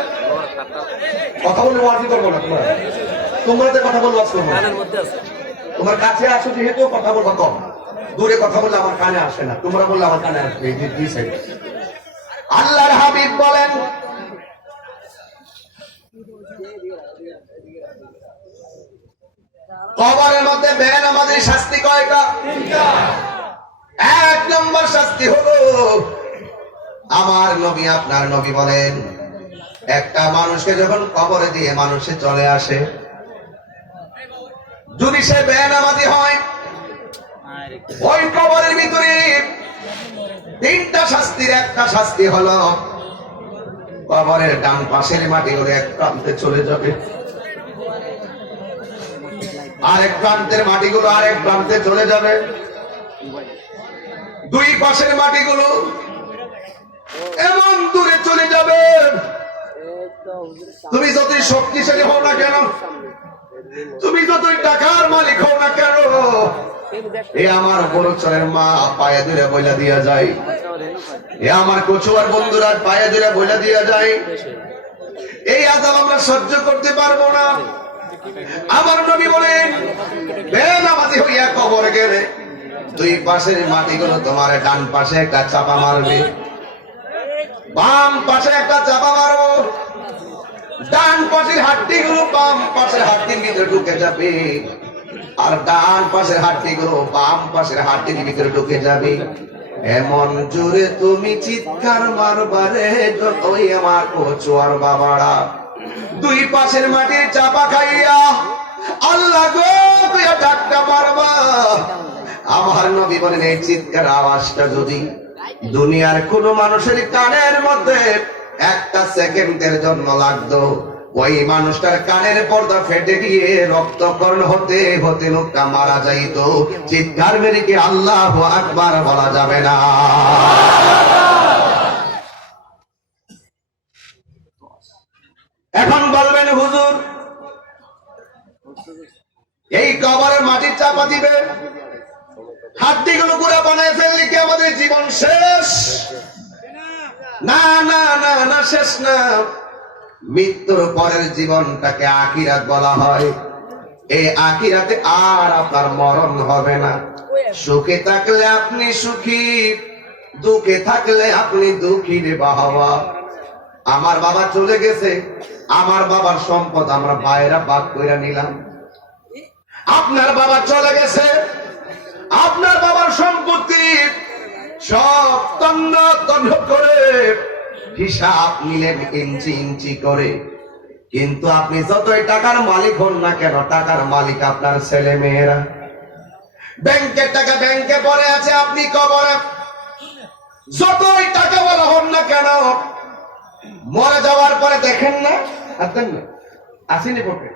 কথা বলে ওয়াজি করবো না, তোমরা কথা বলবো, তোমার কাছে আসো যেহেতু কথা বলবো কম, দূরে কথা বললে আমার কানে আসে না, তোমরা বললে আমার কানে আসবে। আল্লাহর হাবিব বলেন, কবরের মধ্যে বেনামাজির শাস্তি কয়টা? এক নম্বর শাস্তি হলো, আমার নবী আপনার নবী বলেন, একটা মানুষকে যখন কবরে দিয়ে মানুষে চলে আসে, যদি সে বেনামাজি হয়, ওই কবরের ভিতরে তিনটা শাস্তির একটা শাস্তি হলো, কবরের ডান পাশের মাটিগুলো এক প্রান্তে চলে যাবে, আরেক প্রান্তের মাটিগুলো আরেক প্রান্তে চলে যাবে, দুই পাশের মাটিগুলো এমন দূরে চলে যাবে, তুমি যতই শক্তিশালী হও না কেন, তুমি যতই টাকার মালিক হও না কেন, এ আমার বড় চরের মা পায়ে ধরে বইলা দিয়া যায়, এ আমার কচুয়ার বন্ধুরা পায়ে ধরে বইলা দিয়া যায়, এই আযাব আমরা সহ্য করতে পারবো না। আমার নবী বলেন, বেনামাজি হইয়া কবরে গেলে দুই পাশের মাটিগুলো তোমার ডান পাশে একটা চাপা মারবে, বাম পাশে একটা চাপা মারবো, ডান পাশের হাড্ডিগুলো বাম পাশের হাড্ডির ভিতরে ঢুকে যাবে, আর ডান পাশের হাড্ডিগুলো বাম পাশের হাড্ডির ভিতরে ঢুকে যাবে। এমন জোরে তুমি চিৎকার মারবারে, যতই আমার কচুয়ার বাবারা দুই পাশের মাটির চাপা খাইয়া আল্লাহ গো কইয়া ডাকটা মারবা। আমার নবী বলেন, এই চিৎকার আওয়াজটা যদি দুনিয়ার কোন মানুষের কানের মধ্যে একটা সেকেন্ডের জন্য লাগতো, ওই মানুষটার কানের পর্দা ফেটে গিয়ে রক্তকরণ হতে হতে লোকটা মারা যাইত। চিৎকার মেরে কি আল্লাহু আকবার বলা যাবে না? এখন বলবেন, হুজুর এই কবরের মাটির চাপা দিবে, হাড্ডিগুলো গুঁড়া বানায় ফেললে কি আমাদের জীবন শেষ? না না না না, শেষ না। মৃত্যুর পরের জীবনটাকে আখিরাত বলা হয়। এই আখিরাতে আর আপনার মরণ হবে না। সুখে থাকলে আপনি সুখী, দুঃখে থাকলে আপনি দুঃখী রে বাবা। আমার বাবা চলে গেছে, আমার বাবার সম্পদ আমরা ভাইরা ভাগ করে নিলাম। আপনার বাবা চলে গেছে, আপনার বাবার সম্পত্তি সব তন্ন তন্ন করে হিসাব নিলেন ইঞ্চি ইঞ্চি করে। কিন্তু আপনি যতই টাকার মালিক হন না কেন, টাকার মালিক আপনার ছেলে মেয়েরা। ব্যাংকের টাকা ব্যাংকে পড়ে আছে, আপনি কবরে। যতই টাকা বলা হন না কেন, মরে যাওয়ার পরে দেখেন না, আসেনি পকেট,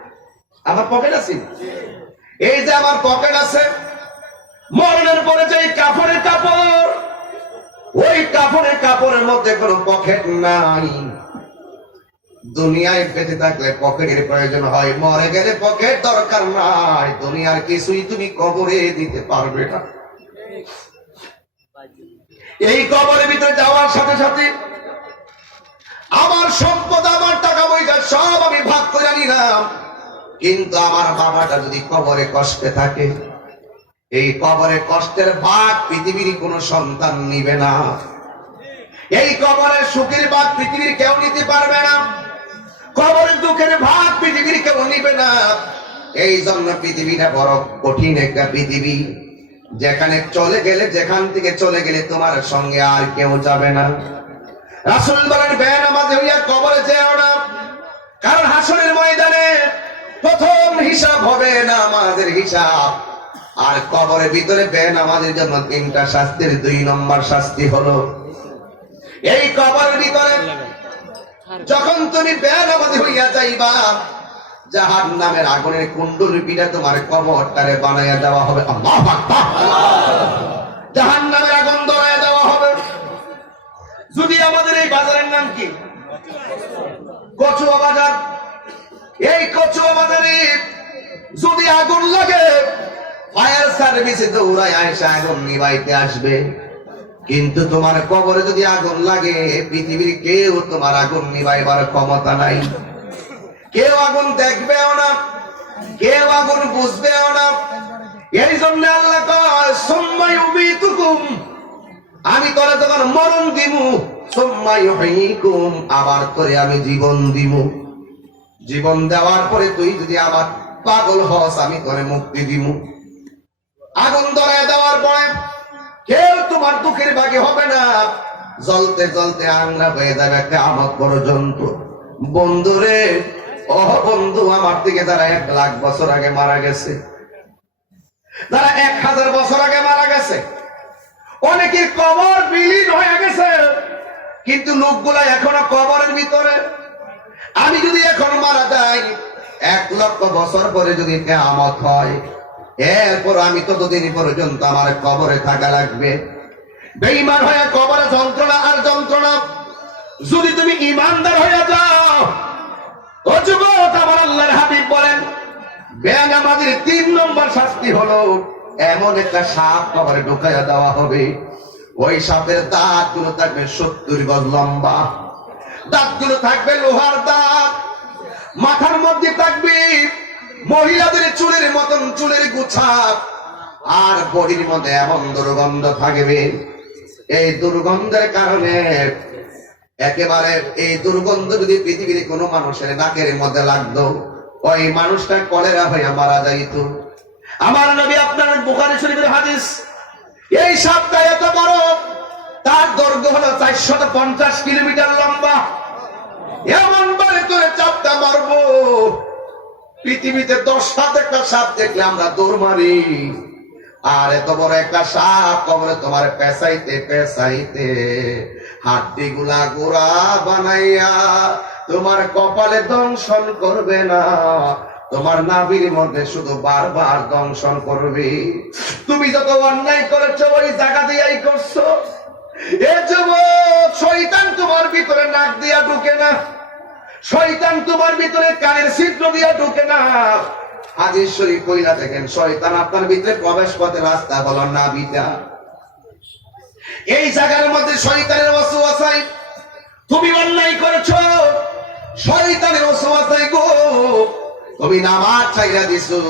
আমার পকেট আছে, এই যে আমার পকেট আছে, মরণের পরে যে কাপড়ের কাপড়, ওই কাপড়ের কাপড়ের মধ্যে কোনো পকেট নাই। দুনিয়ায় বেঁচে থাকলে পকেটের প্রয়োজন হয়, মরে গেলে পকেট দরকার নাই। দুনিয়ার কিছুই তুমি কবরে দিতে পারবে না। এই কবরের ভিতরে যাওয়ার সাথে সাথে আমার সম্পদ, আমার টাকা পয়সা সব আমি ভাগ করে নিলাম, কিন্তু আমার বাবাটা যদি কবরে কষ্টে থাকে, এই কবরে কষ্টের ভাগ পৃথিবীর কোন সন্তান নিবে না। এই কবরের সুখের ভাগ পৃথিবীর কেউ নিতে পারবে না। কবরের দুঃখের ভাগ পৃথিবীর কেউ নিবে না। এই জন্য পৃথিবীটা বড় কঠিন একটা পৃথিবী, যেখানে চলে গেলে, যেখান থেকে চলে গেলে তোমার সঙ্গে আর কেউ যাবে না। রাসূল বলেন, বেনামাজি হইয়া কবরে যেও না, কারণ হাসরের ময়দানে প্রথম হিসাব হবে নামাজের হিসাব। আর কবরের ভিতরে বেনামাজির জন্য তিনটা শাস্তির 2 নম্বর শাস্তি হলো, এই কবরের ভিতরে যখন তুমি বেনামাজি হইয়া যাইবা, জাহান্নামের আগুনের কুণ্ডুলি পিঠা তোমার কবরটারে বানাইয়া দেওয়া হবে। আল্লাহু আকবার। জাহান্নামের আগুন ধরাইয়া দেওয়া হবে। যদি আমাদের এই বাজারের নাম কি? কচুয়া বাজার। এই কচুয়া বাজারে যদি আগুন লাগে ফায়ার সার্ভিসে দৌড়ায় আয়সা আগুন নিভাইতে আসবে। কিন্তু তোমার কবরে যদি আগুন লাগে পৃথিবীর কেউ তোমার আগুন নিভাইবার ক্ষমতা নাই। কেউ আগুন দেখবেও না, কেউ আগুন বুঝবেও না। এই জন্য আল্লাহ কয় সুম্মা ইউমিতুকুম, আমি তোরে তখন মরণ দিমু, সুম্মা ইউহয়িকুম, আবার তোরে আমি জীবন দিমু। জীবন দেওয়ার পরে তুই যদি আবার পাগল হস আমি তোরে মুক্তি দিমু। আগুন ধরায় দেওয়ার পরে কেউ তোমার দুঃখের ভাগে হবে না, জ্বলতে জ্বলতে আংরা হয়ে যাবে কিয়ামত পর্যন্ত। বন্ধুরে, ও বন্ধু, আমার থেকে যারা 1,00,000 বছর আগে মারা গেছে, যারা 1000 বছর আগে মারা গেছে, অনেকের কবর বিলীন হয়ে গেছে, কিন্তু লোকগুলা এখনো কবরের ভিতরে। আমি যদি এখন মারা যাই 1,00,000 বছর পরে যদি কিয়ামত হয়, এরপর আমি ততদিন পর্যন্ত আমার কবরে থাকা লাগবে। বেঈমান হয়ে কবরে যন্ত্রণা আর যন্ত্রণা। যদি তুমি ইমানদার হয়ে যাও, ও যুবক, আমার আল্লাহর হাবিব বলেন বেনামাজির 3 নম্বর শাস্তি হলো এমন একটা সাপ কবরে ঢুকাইয়া দেওয়া হবে। ওই সাপের দাঁতগুলো থাকবে 70 গজ লম্বা, দাঁতগুলো থাকবে লোহার দাঁত, মাথার মধ্যে থাকবে মহিলাদের চুলের মতন চুলের গুছা, আর বডির মধ্যে এমন দুর্গন্ধ থাকবে। এই দুর্গন্ধের কারণে একেবারে এই দুর্গন্ধ যদি পৃথিবীর কোন মানুষের নাকের মধ্যে লাগতো, ওই মানুষটা কলেরা হয়ে মারা যাইত। আমার নবী, আপনার বুখারী শরীফের হাদিস, এই সাপটা এত বড়, তার দৈর্ঘ্য হলো 450 কিলোমিটার লম্বা। এমন ভাবে তোরে চাপটা মারবো, পৃথিবীতে 10 হাত একটা সাপ দেখলে আমরা দৌড় মারি, আর এত বড় একটা সাপ কবরে তোমার পেঁচাইতে পেঁচাইতে হাড্ডি গুলা গোড়া বানাইয়া তোমার কপালে দংশন করবে না, তোমার নাভির মধ্যে শুধু বারবার দংশন করবে। তুমি যত অন্যায় করেছো ওই জায়গা দিয়েই করছো। এ যুবক, শয়তান তোমার ভিতরে নাক দিয়া ঢুকে না, শয়তান তোমার ভিতরে কানের ছিদ্র দিয়া ঢুকে না। হাদিস শরীফ কইলা দেখেন, শয়তান আপনার ভিতরে প্রবেশ পথে রাস্তা হলো নাভিটা। এই জায়গার মধ্যে শয়তানের ওয়াসওয়াসায় তুমি অন্যায় করেছো, শয়তানের ওয়াসওয়াসায় গো তুমি নামাজ ছাইরা দিছো।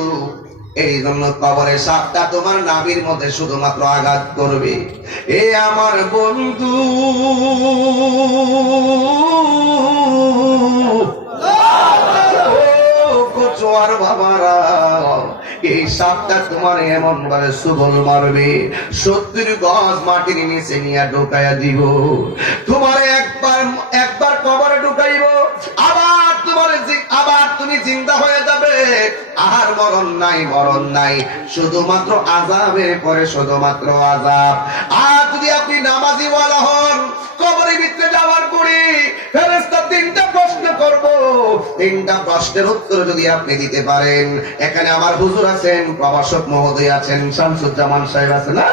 এই জন্য কবরের সাপটা তোমার নাভির মধ্যে শুধুমাত্র আঘাত করবে। এ আমার বন্ধু, কচুয়ার বাবারা, এই সাপটা তোমার এমন ভাবে সুবল মারবে, 70 গজ মাটির নিচে নিয়ে ঢুকাইয়া দিব। তোমার একবার কবরে ঢুকাইব, আবার তুমি জিন্দা হয়ে যাবে। আর মরণ নাই, মরণ নাই, শুধুমাত্র আযাবের পরে শুধুমাত্র আযাব। আর যদি আপনি নামাজি ওয়ালা হন, কবরের ভিতরে যাওয়ার পরে ফেরেশতা 3টা প্রশ্ন করব, 3টা প্রশ্নের উত্তর যদি আপনি দিতে পারেন। এখানে আমার হুজুর আছেন, প্রভাষক মহোদয় আছেন, শামসুজ্জামান সাহেব আছেন, না?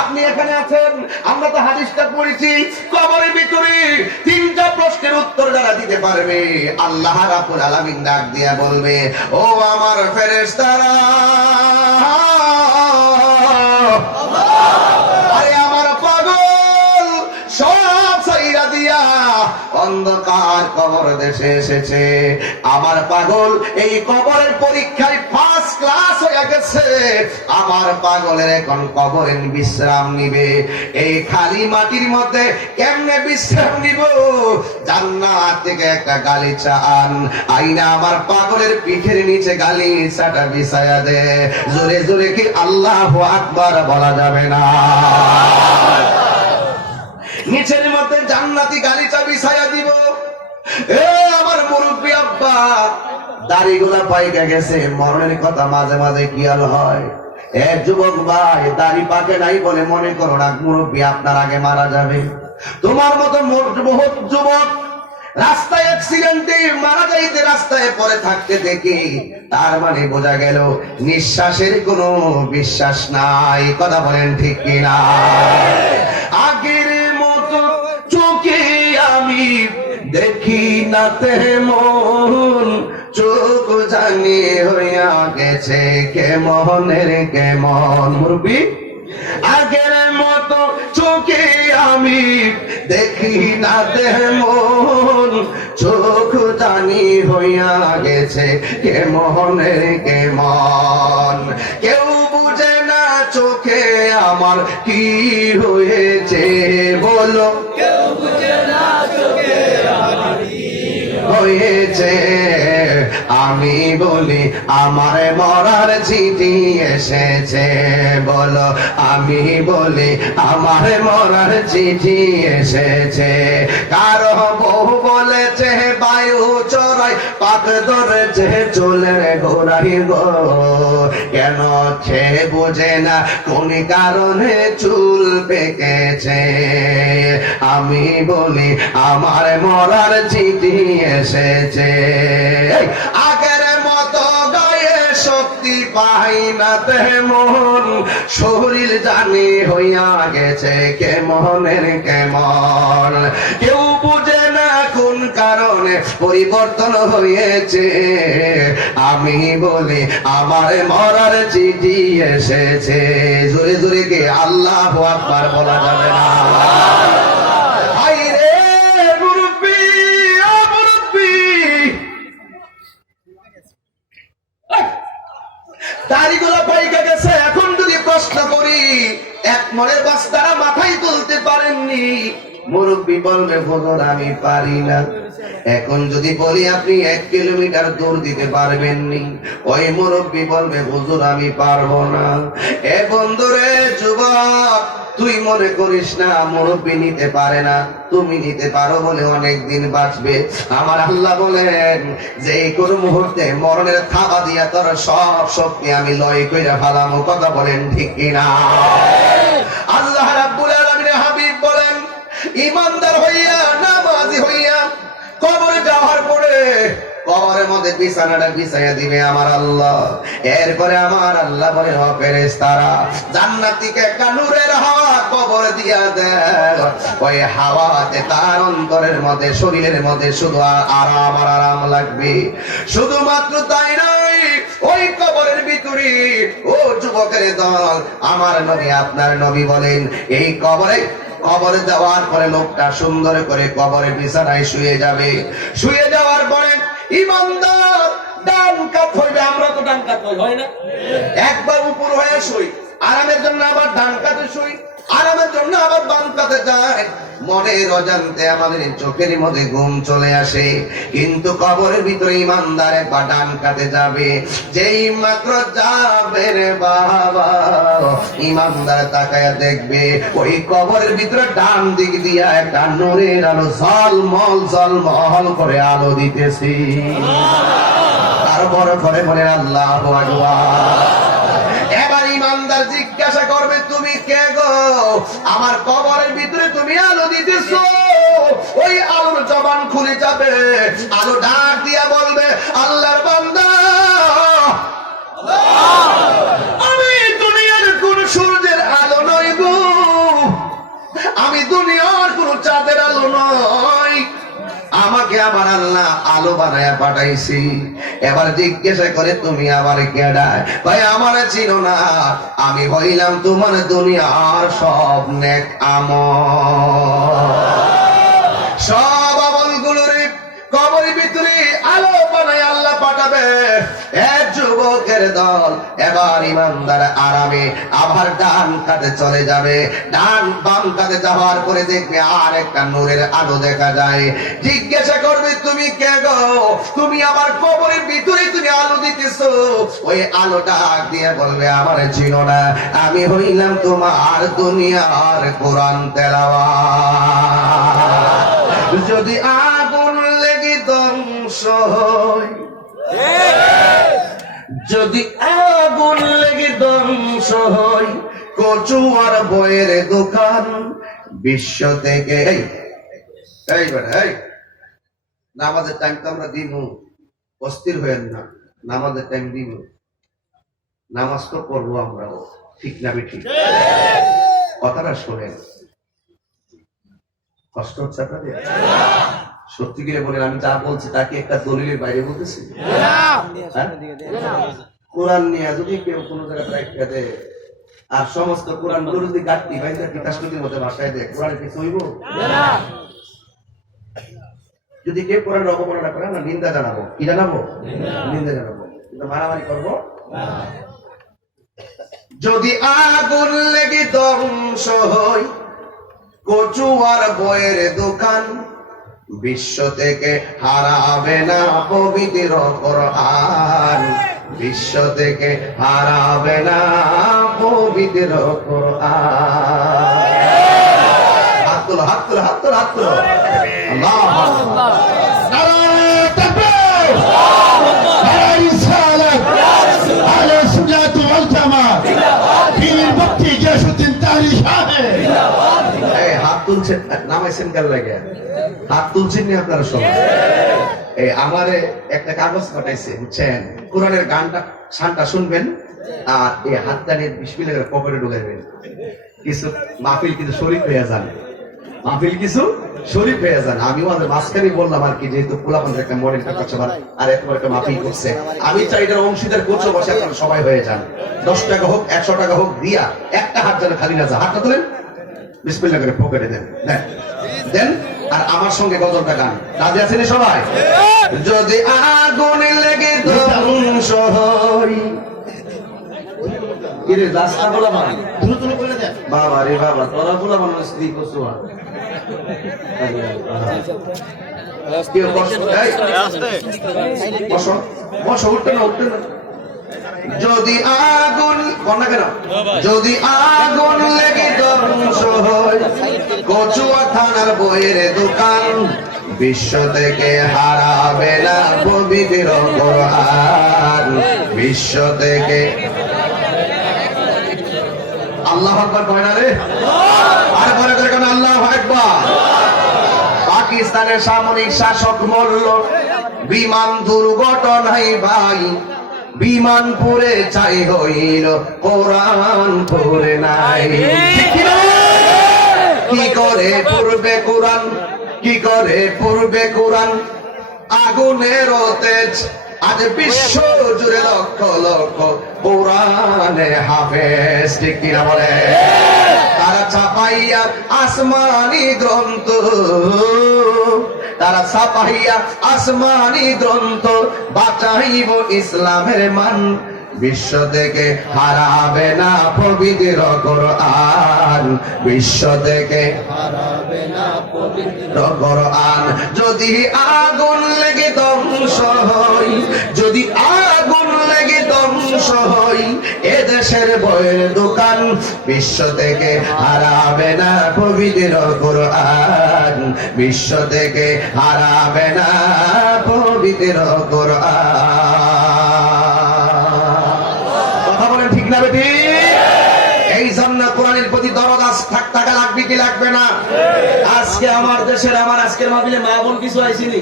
আপনি এখানে আছেন। আমরা তো হাদিসটা পড়েছি, কবরের ভিতরে 3টা প্রশ্নের উত্তর যারা দিতে পারবে, আল্লাহ রাব্বুল আলামিন ডাক দিয়া বলবে, ও আমার ফেরেশতারা, আরে আমার পাগল সব ছাইরা দিয়া অন্ধকার কবর দেশে এসেছে। আমার পাগল এই কবরের পরীক্ষায় ফার্স্ট ক্লাস হয়ে গেছে। আমার পাগলের এখন কবরের বিশ্রাম নিবে। এই খালি মাটির মধ্যে কেমনে বিশ্রাম নিব? জান্নাত থেকে একটা গালিচা আইনা আমার পাগলের পিঠের নিচে গালিচাটা বিছায়া দে। জোরে জোরে কি আল্লাহু আকবার বলা যাবে না? নিচের মধ্যে জান্নাতি গালিচা বিছায়া দিব। এ আমার মুরব্বী আব্বা, দাড়িগুলা পাইকা গেছে, মরণের কথা মাঝে মাঝে খেয়াল হয়। এক যুবক ভাই, দাড়ি পাকে নাই বলে মনে করো না মুরব্বী আপনার আগে মারা যাবে। তোমার মতো বহুত যুবক রাস্তায় অ্যাক্সিডেন্টে মারা যাইতে রাস্তায় পড়ে থাকতে দেখি, তার মানে বোঝা গেল নিঃশ্বাসের কোনো বিশ্বাস নাই। কথা বলেন ঠিক কিনা? আগের মতো চোখে আমি দেখি না তেমন, চোখ জানি হইয়া গেছে কেমনের কেমন। মুরব্বি আগের মতো চোখে আমি দেখি না তেমন, চোখ জানি হইয়া গেছে কেমনের কেমন। কেউ বুঝে না চোখে আমার কি হয়েছে, বলো কেউ বুঝে না চোখে আমার কি হয়েছে। আমি বলি আমার মরার চিঠি এসেছে, বলো আমি বলি আমার মরার চিঠি এসেছে। কারো বউ বলেছে বায়ু চড়াই, পাক ধরেছে চুলের গোড়াই গো, কেন সে বোঝে না কোন কারণে চুল পেকেছে। আমি বলি আমার মরার চিঠি এসেছে। আগের মতো গায়ে শক্তি পাই না তেমন, শরীর জানি হইয়া গেছে কেমনের কেমন। কেউ বুঝে না কোন কারণে পরিবর্তন হয়েছে। আমি বলি আমার মরার চিঠি এসেছে। জোরে জোরে কে আল্লাহু আকবার বলা যাবে না? দাড়িগুলো পাইকা গেছে। এখন যদি প্রশ্ন করি, এক মনের বস্তারা মাথায় তুলতে পারেননি, মুরব্বী বলবে হুজুর আমি পারি না। এখন যদি বলি আপনি 1 কিলোমিটার দূর দিতে পারবেননি, ওই মুরব্বী বলবে হুজুর আমি পারবো না। এ বন্ধুরে যুবক, তুই মনে করিস না মুরব্বী নিতে পারে না, তুমি নিতে পারো বলে অনেক দিন বাঁচবে। আমার আল্লাহ বলেন যে কোন মুহূর্তে মরণের থাবা দিয়া তোর সব শক্তি আমি লয় কইরা ফেলামো। কথা বলেন ঠিক কিনা? আল্লাহ রাব্বুল আলামিনের হাবিব বলেন ইমানদার হইয়া নামাজি হইয়া কবরে যাওয়ার পরে কবরের মধ্যে বিছানাটা বিছাইয়া দিবে আমার আল্লাহ। এরপরে আমার আল্লাহ বলে ও ফেরেশতারা জান্নাতীকে একটা নূরের হাওয়া কবরে দিয়া দেয়। ওই হাওয়াতে তার অন্তরের মধ্যে শরীরের মধ্যে শুধু আরাম আর আরাম লাগবে। শুধুমাত্র তাই নয়, ওই কবরের ভিতরে ও যুবকের দল, আমার নবী আপনার নবী বলেন এই কবরে দেওয়ার পরে লোকটা সুন্দর করে কবরে বিছানায় শুয়ে যাবে। শুয়ে যাওয়ার পরে ইমানদার ডান কাত হইবে। আমরা তো ডান কাত হয় না, একবার উপর হয়ে শুই, আরামের জন্য আবার ডান কাতে শুই, আরামের জন্য আবার বাম কাতে যায়। মনের অজান্তে আমাদের চোখের মধ্যে ঘুম চলে আসে। কিন্তু কবরের ভিতরে ইমানদার একবার ডান কাতে যাবে, যেই মাত্র যাবে রে বাবা, ইমানদার তাকায়া দেখবে ওই কবরের ভিতরে ডান দিক দিয়া একটা নূরের আলো ঝলমল করে আলো দিতেছি। তারপর ঘরে ঘরে আল্লাহু আকবার। এবার ইমানদার জিজ্ঞাসা করবে তুমি কে গো? আমার কবরের ভিতরে তুমি আলো দিতেছো। ওই আলোর জবান খুলে যাবে, আলো ডাক দিয়া বলবে আল্লাহর বান্দা, আমি দুনিয়ার কোন সূর্যের আলো নই গো, আমি দুনিয়ার কোন চাঁদের আলো নই, আমাকে আমার আল্লাহ আলো বানায়া পাঠাইছি। এবার জিজ্ঞাসা করে তুমি আমার কেডা? ভাই আমার চিনো না, আমি হইলাম তোমার দুনিয়ার সব নেক আমল। সব আমলগুলোরে কবরের ভিতরে আলো বানায় আল্লাহ পাঠাবে। এক যুবকের দল এবার ইমানদার আরামে আবার ডান কাতে চলে যাবে। ডান বাম কাতে যাওয়ার পরে দেখবে আর একটা নূরের আলো দেখা যায়। জিজ্ঞাসা করবে তুমি কে গো? তুমি আমার কবরের ভিতরে তুমি আলো দিতেছো। ওই আলো ডাক দিয়ে বলবে আমার চিনো না, আমি হইলাম তোমার দুনিয়ার কোরআন তেলাওয়াত। যদি আগুন লেগে ধ্বংস হয়, যদি আগুন লেগে ধ্বংস হয় কচু আর বইয়ের দোকান বিশ্ব থেকে। নামাজের টাইম তো আমরা দিব, অস্থির হয়েন না, নামাজের টাইম দিব, নামাজ তো পড়বো আমরাও, ঠিক না ঠিক? কথাটা শোনেন, কষ্ট হচ্ছে আপনাদের? সত্যি করে বলেন, আমি যা বলছি তা কি একটা দলিলের বাইরে বলতেছি? হ্যাঁ? কোরআন নিয়ে যদি কেউ কোনো জায়গায় রাখতে দেয় আর সমস্ত কোরআন গুলো যদি গাঁটটি বাইরে বিকাশটির মধ্যে ভাষায় দেয়, কোরআনের কিছু হইব? যদি কেউ কোরআনের অবমাননা করে, আমরা নিন্দা জানাবো। কি জানাবো? নিন্দা জানাবো, কিন্তু মারামারি করবো। যদি আগুন লেগে ধ্বংস হয় কচুয়ার বইয়ের দোকান, বিশ্ব থেকে হারাবে না পবিত্র কোরআন, বিশ্ব থেকে হারাবে না পবিত্র কোরআন। হাত তোলো, হাত তোলো, হাত তোলো, হাত তোলো। আল্লাহু আকবার। নারায়ে তাকবীর, নারায়ে রিসালাত, আহলে সুন্নাত ওয়াল জামাত, পীর মুফতি গিয়াসউদ্দিন তাহরি সাহেব। এই হাত তুলছেন, নামাইছেন কেন লাগে? হাত তুলছেন নি আপনারা সবাই? এই আমারে একটা কাগজ পাঠাইছে, বুঝছেন? কোরআনের গানটা শানটা শুনবেন আর এই হাতটা নিয়ে বিসমিল্লাহ করে পকেটে ঢুকাইবেন। কিছু মাহফিল কিছু শরীফ হয়ে যান, মাহফিল কিছু শরীফ হয়ে যান। আমি আমাদের মাঝখানে বললাম আর কি, যেহেতু পোলাপানদের একটা মডেলটা করছে আর একবার একটা মাহফিল করছে, আমি চাই এটার অংশীদার কোচও বসে আপনারা সবাই হয়ে যান। 10 টাকা হোক 100 টাকা হোক দিয়া একটা হাত যেন খালি না যায়। হাতটা তোলেন, বিসমিল্লাহ করে পকেটে দেন, দেন দেন। আর আমার সঙ্গে গজলটা গান। রাজি আছেন সবাই? যদি আগুন লেগে ধ্বংস হয়, কিরে রাস্তা বলা মান দ্রুত করে দেন। বাবা রে বাবা, তোরা বলা মানুষ স্ত্রী করছো আর কেউ কষ্ট দেয়? বসো বসো, উঠতে না উঠতে না। যদি আগুন কন্যা কেন, যদি আগুন লেগে ধ্বংস হয় কচুয়া থানার বইয়ের দোকান, বিশ্ব থেকে হারাবে না পবিত্র কোরআন, বিশ্ব থেকে। আল্লাহু আকবার কয় না রে? আর পরে করে কেন আল্লাহু আকবার? পাকিস্তানের সামরিক শাসক মরল বিমান দুর্ঘটনায় ভাই, বিমান পুরে চাই হইল কোরআন পুরে নাই। কি করে পূর্বে কোরআন, কি করে পূর্বে কোরআন, আগুনের তেজ আজ বিশ্ব জুড়ে লক্ষ লক্ষ কোরআনে হাফেজ। ঠিক কিনা বলে? তারা ছাপাইয়া আসমানি গ্রন্থ, তারা ছাপাইয়া আসমানি গ্রন্থ, বাঁচাইব ইসলামের মান, বিশ্ব থেকে হারাবে না পবিত্র কোরআন, বিশ্ব থেকে হারাবে না পবিত্র কোরআন। যদি আগুন লেগে ধ্বংস হয়, যদি আগুন লেগে ধ্বংস হয় এদেশের বইয়ের দোকান, বিশ্ব থেকে হারাবে না পবিত্র কোরআন, বিশ্ব থেকে হারাবে না পবিত্র কোরআন। কথা বলেন ঠিক না বেটি? এই জন্য কোরআনের প্রতি দরদ থাকা লাগবে কি লাগবে না? আজকে আমার দেশের, আমার আজকের মাহফিলে মা বোন কিছু আইসিনি,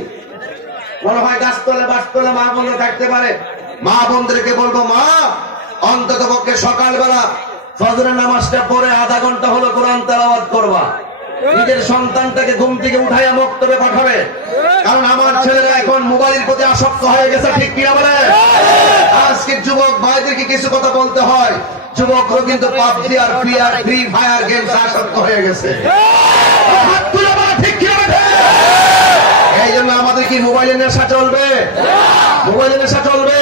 মনে হয় গাছতলে বাসতলে মা বোনরা থাকতে পারে। মা বোনদেরকে বলবো, মা অন্তত পক্ষে সকালবেলা ফজরের নামাজটা পড়ে আধা ঘন্টা হলো কোরআন তেলাওয়াত করবা। নিজের সন্তানটাকে ঘুম থেকে উঠাইয়া মক্তবে পাঠাবে, কারণ আমার ছেলেরা এখন মোবাইলের প্রতি আসক্ত হয়ে গেছে। ঠিক কিনা বলে? আজকে যুবক ভাইদেরকে কিছু কথা বলতে হয়, যুবকরা কিন্তু পাবজি আর ফ্রি ফায়ার গেমস আসক্ত হয়ে গেছে। ঠিক কিনা বলে? এই জন্য আমাদের কি মোবাইলের নেশা চলবে? মোবাইলের নেশা চলবে?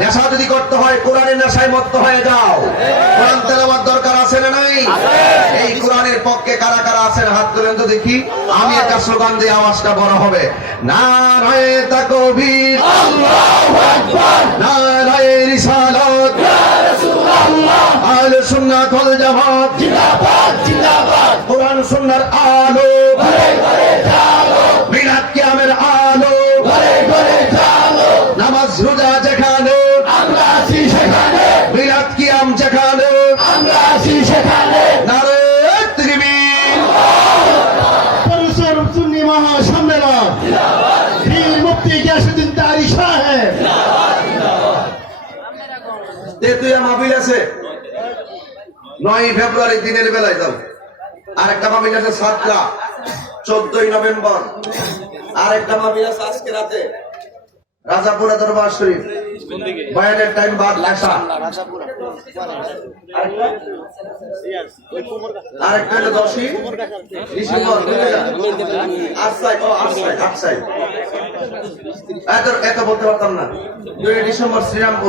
নেশা যদি করতে হয় কোরআনের নেশায় মত্ত হয়ে যাও। কোরআন তেলাওয়াত দরকার আছে না নাই? এই কোরআনের পক্ষে কারা কারা আছেন হাত তুলেন তো দেখি। আমি একটা স্লোগান দিয়ে আওয়াজটা বড় হবে, নারায়ে তাকবীর, আল্লাহু আকবার, নারায়ে রিসালাত, ইয়া রাসূলুল্লাহ, আহলে সুন্নাত ওয়াল জামাত জিন্দাবাদ জিন্দাবাদ, কোরআন সুন্নাহর আলো ঘরে ঘরে জালো, মিলাদ কিয়ামের আলো ঘরে ঘরে জালো, নামাজ রোজা যেখানে আমরা আছি সেখানে, মিলাদ কিয়াম যেখানে আমরা আছি সেখানে, নারায়ে তাকবীর। পরিসর সুন্নি মহাসম্মেলন জিন্দাবাদ, পীর মুফতি গিয়াসউদ্দিন তাহরি সাহেব জিন্দাবাদ জিন্দাবাদ। তেতুয়া মাহফিল আছে 9 ফেব্রুয়ারি দিনের বেলায় যাও, আর একটা মাহফিল আছে 7টা 14ই নভেম্বর আর একটা মাহফিল আছে আজকে রাতে রাজাপুরা দরবার শরীফ, বয়ানের টাইম বাদ আসা। আরেকটা হলো 10ই ডিসেম্বর 2008 এত বলতে পারতাম না। 2 ডিসেম্বর শ্রীরামপুর।